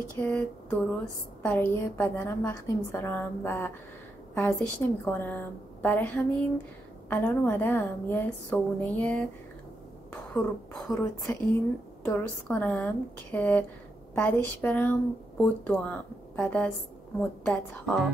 وقته که درست برای بدنم وقت نمیذارم و ورزش نمی کنم. برای همین الان اومدم یه صبحونه پروتئین درست کنم که بعدش برم بدوم بعد از مدت ها.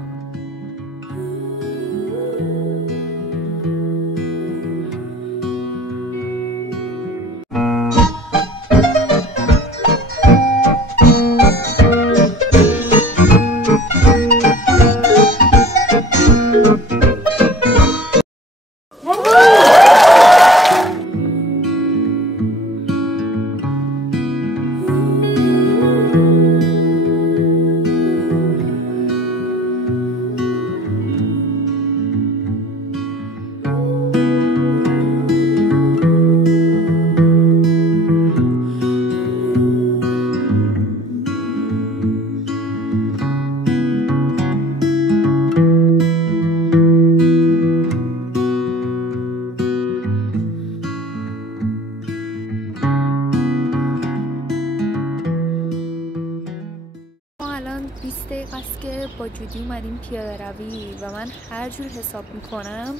الان 20 دقیقه است که با جودی اومدیم پیاده روی و من هر جور حساب میکنم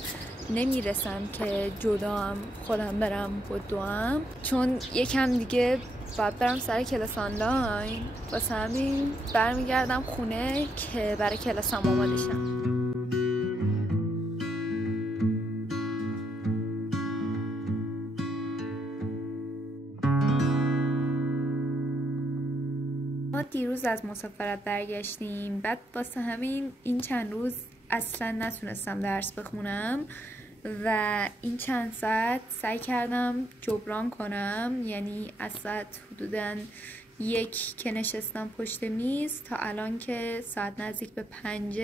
نمیرسم که جدا هم خودم برم بدوم، چون یکم دیگه باید برم سر کلاس آنلاین. واسه همین برمیگردم خونه که برای کلاسم آماده شم. ما دیروز از مسافرت برگشتیم، بعد واسه همین این چند روز اصلا نتونستم درس بخونم و این چند ساعت سعی کردم جبران کنم، یعنی از ساعت حدوداً 1 که نشستم پشت میز تا الان که ساعت نزدیک به 5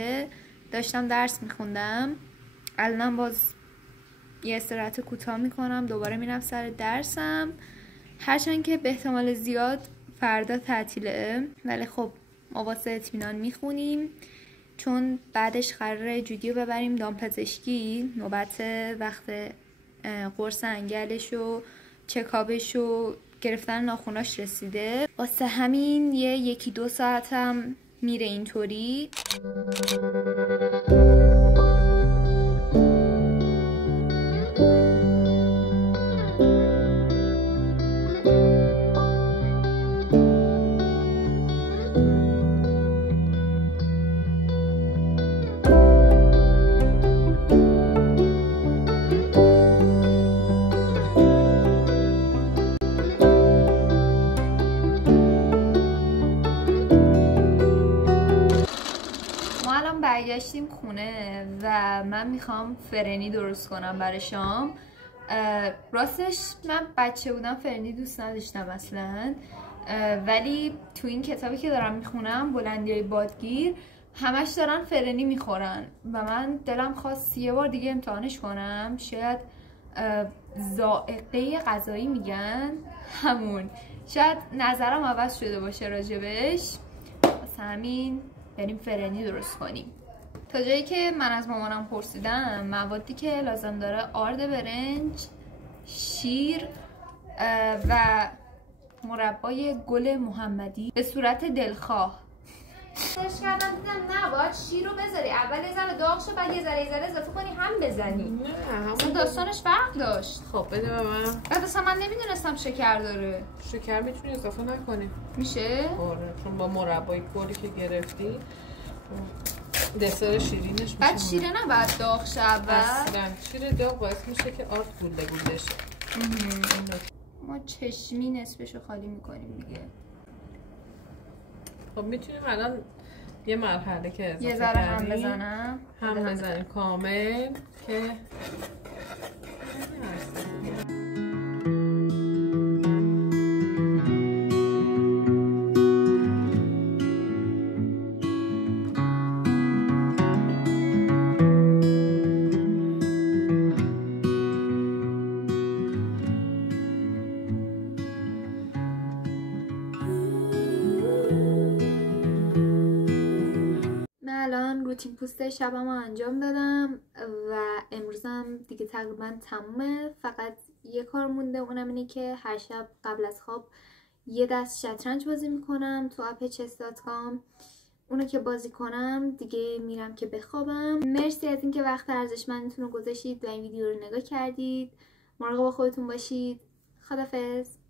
داشتم درس میخوندم. الانم باز یه استراحت کوتاه میکنم، دوباره میرم سر درسم، هرچند که به احتمال زیاد فردا تعطیله، ولی خب ما واسه اطمینان میخونیم، چون بعدش قراره جودیو ببریم دامپزشکی. نوبت وقت قرص انگلش و چکابش و گرفتن ناخوناش رسیده، واسه همین 1-2 ساعت هم میره اینطوری. برگشتیم خونه و من میخوام فرنی درست کنم برای شام. راستش من بچه بودم فرنی دوست نداشتم اصلا، ولی تو این کتابی که دارم میخونم بلندیای بادگیر همش دارن فرنی میخورن و من دلم خواست 1 بار دیگه امتحانش کنم. شاید ذائقه غذایی میگن همون، شاید نظرم عوض شده باشه راجبش. واسه همین بریم فرنی درست کنیم. تا جایی که من از مامانم پرسیدم، موادی که لازم داره آرد برنج، شیر و مربای گل محمدی به صورت دلخواه. سرچ کردم دیدم نه، باید شیر رو بذاری اول یه ذره داغ شه، بعد یه ذره اضافه کنی هم بزنی. نه همون داستانش فرق داشت. خب بده به من. بعد اصلا من نمیدونستم شکر داره. شکر میتونی اضافه نکنی. میشه؟ آره، چون با مربای گلی که گرفتی دسر شیرینش میشه. بعد شیر نباید داغ شه اول؟ اصلا شیر داغ باعث میشه که آرد گوله گوله شه. ما چشمی نصفشو خالی میکنیم دیگه. خب میتونیم الان یه مرحله که اضافه یه ذره هم بزنم، هم بزنیم کامل که روتین پوست شبم رو انجام دادم و امروزم دیگه تقریبا تمومه. فقط یه کار مونده، اونم اینه که هر شب قبل از خواب یه دست شطرنج بازی میکنم تو اپ chess.com. اونو که بازی کنم دیگه میرم که بخوابم. مرسی از اینکه وقت ارزشمندتون رو گذاشتید و این ویدیو رو نگاه کردید. مراقب خودتون باشید. خدافظ.